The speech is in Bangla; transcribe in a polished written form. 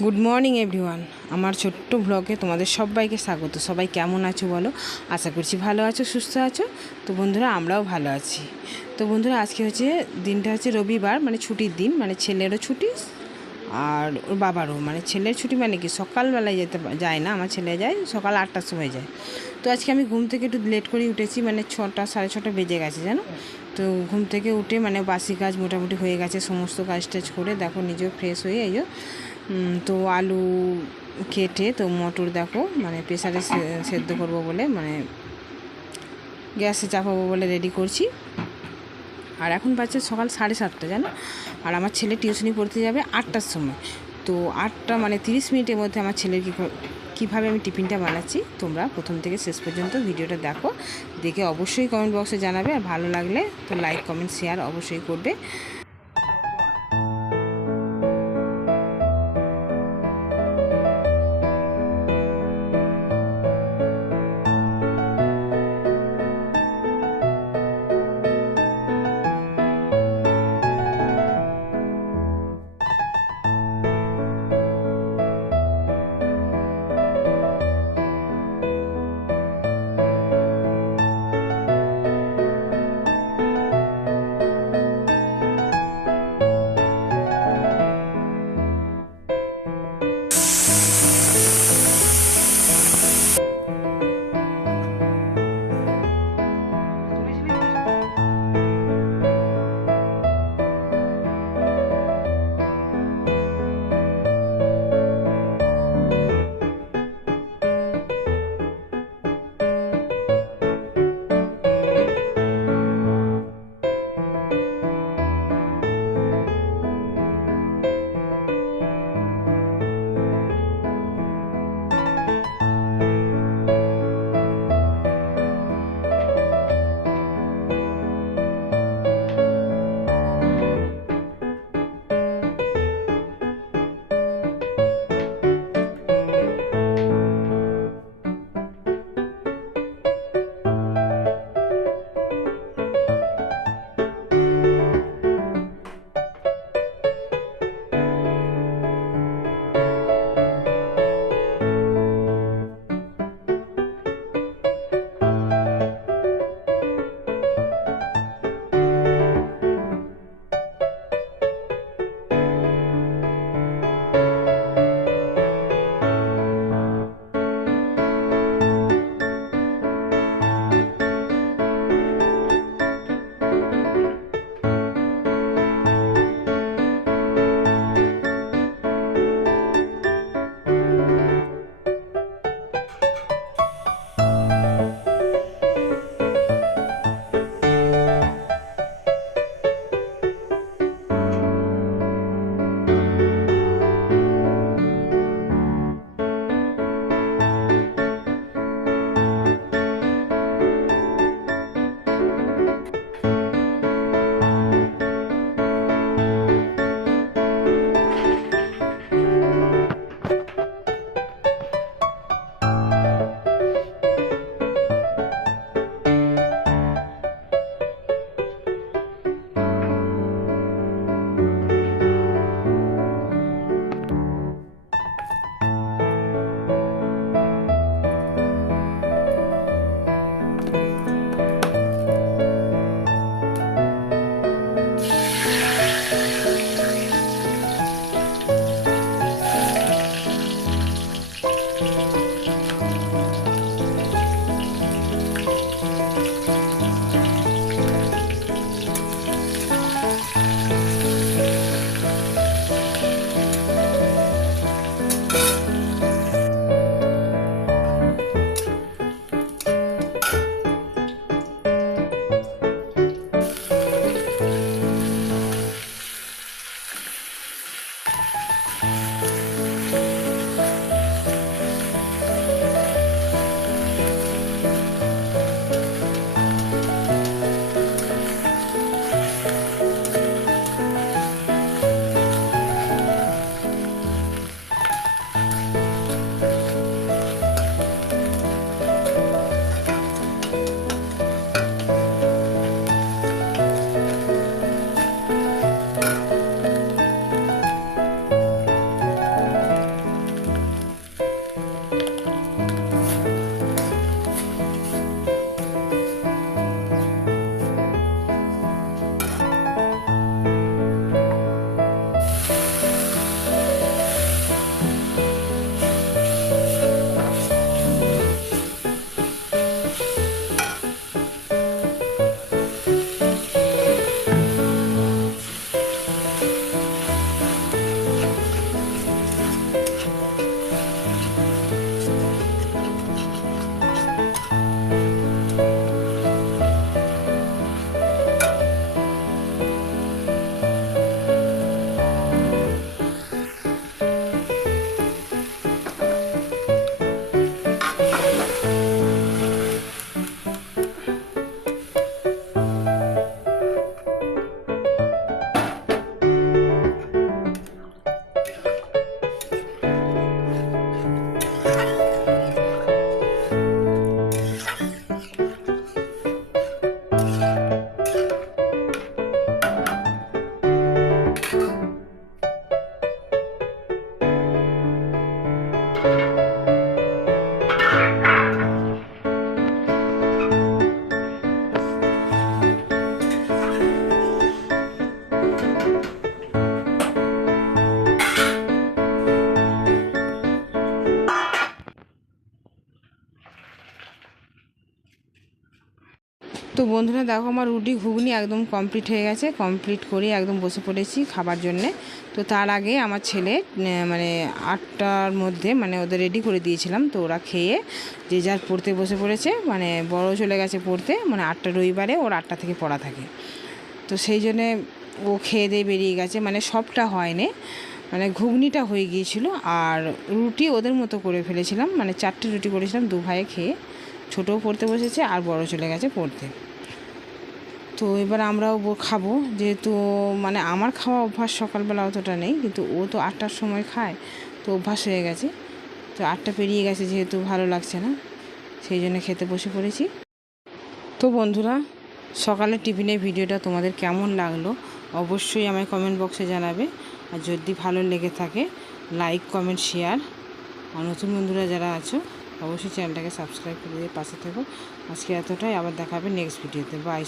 Good morning everyone. আমার ছোট্ট ব্লগে তোমাদের সবাইকে স্বাগত। সবাই কেমন আছো বলো? আশা করছি ভালো আছো, সুস্থ আছো। তো বন্ধুরা, আমরাও ভালো আছি। তো বন্ধুরা, আজকে হচ্ছে দিনটা হচ্ছে রবিবার, মানে ছুটির দিন, মানে ছেলেরও ছুটি আর ওর বাবারও। মানে ছেলের ছুটি মানে কি সকালবেলায় যায় না, আমার ছেলে যায় সকাল 8টার সময় যায়। তো আজকে আমি ঘুম থেকে একটু লেট করে উঠেছি, মানে 6টা সাড়ে 6টা বেজে গেছে জানো। তো ঘুম থেকে উঠে মানে বাসি কাজ মোটামুটি হয়ে গেছে, সমস্ত কাজ টাজ করে দেখো নিজেও ফ্রেশ হয়ে এই তো আলু কেটে তো মটর দেখো মানে প্রেসারে সেদ্ধ করবো বলে, মানে গ্যাসে চাপাবো বলে রেডি করছি। আর এখন বাজছে সকাল 7:30 জানো। আর আমার ছেলে টিউশনি পড়তে যাবে 8টার সময়। তো 8টা মানে 30 মিনিটের মধ্যে আমার ছেলের কীভাবে আমি টিফিনটা বানাচ্ছি, তোমরা প্রথম থেকে শেষ পর্যন্ত ভিডিওটা দেখো। দেখে অবশ্যই কমেন্ট বক্সে জানাবে, আর ভালো লাগলে তো লাইক কমেন্ট শেয়ার অবশ্যই করবে। তো বন্ধুরা দেখো, আমার রুটি ঘুগনি একদম কমপ্লিট হয়ে গেছে। কমপ্লিট করে একদম বসে পড়েছি খাবার জন্যে। তো তার আগে আমার ছেলে মানে 8টার মধ্যে মানে ওদের রেডি করে দিয়েছিলাম। তো ওরা খেয়ে যে যার পড়তে বসে পড়েছে, মানে বড় চলে গেছে পড়তে, মানে 8টা রবিবারে ওর 8টা থেকে পড়া থাকে। তো সেই জন্যে ও খেয়ে দিয়ে বেরিয়ে গেছে, মানে সবটা হয়নি, মানে ঘুগনিটা হয়ে গিয়েছিল। আর রুটি ওদের মতো করে ফেলেছিলাম, মানে 4টে রুটি করেছিলাম। 2 ভাইয়ে খেয়ে, ছোটও পড়তে বসেছে আর বড় চলে গেছে পড়তে। তো এবার আমরাও খাবো, যেহেতু মানে আমার খাওয়া অভ্যাস সকালবেলা অতটা নেই, কিন্তু ও তো 8টার সময় খায়, তো অভ্যাস হয়ে গেছে। তো 8টা পেরিয়ে গেছে, যেহেতু ভালো লাগছে না, সেই জন্য খেতে বসে পড়েছি। তো বন্ধুরা, সকালের টিফিনের ভিডিওটা তোমাদের কেমন লাগলো অবশ্যই আমায় কমেন্ট বক্সে জানাবে। আর যদি ভালো লেগে থাকে লাইক, কমেন্ট, শেয়ার। আর নতুন বন্ধুরা যারা আছো অবশ্যই চ্যানেলটাকে সাবস্ক্রাইব করে দিয়ে পাশে থেকো। আজকে এতটাই, আবার দেখা হবে নেক্সট ভিডিওতে। বাই।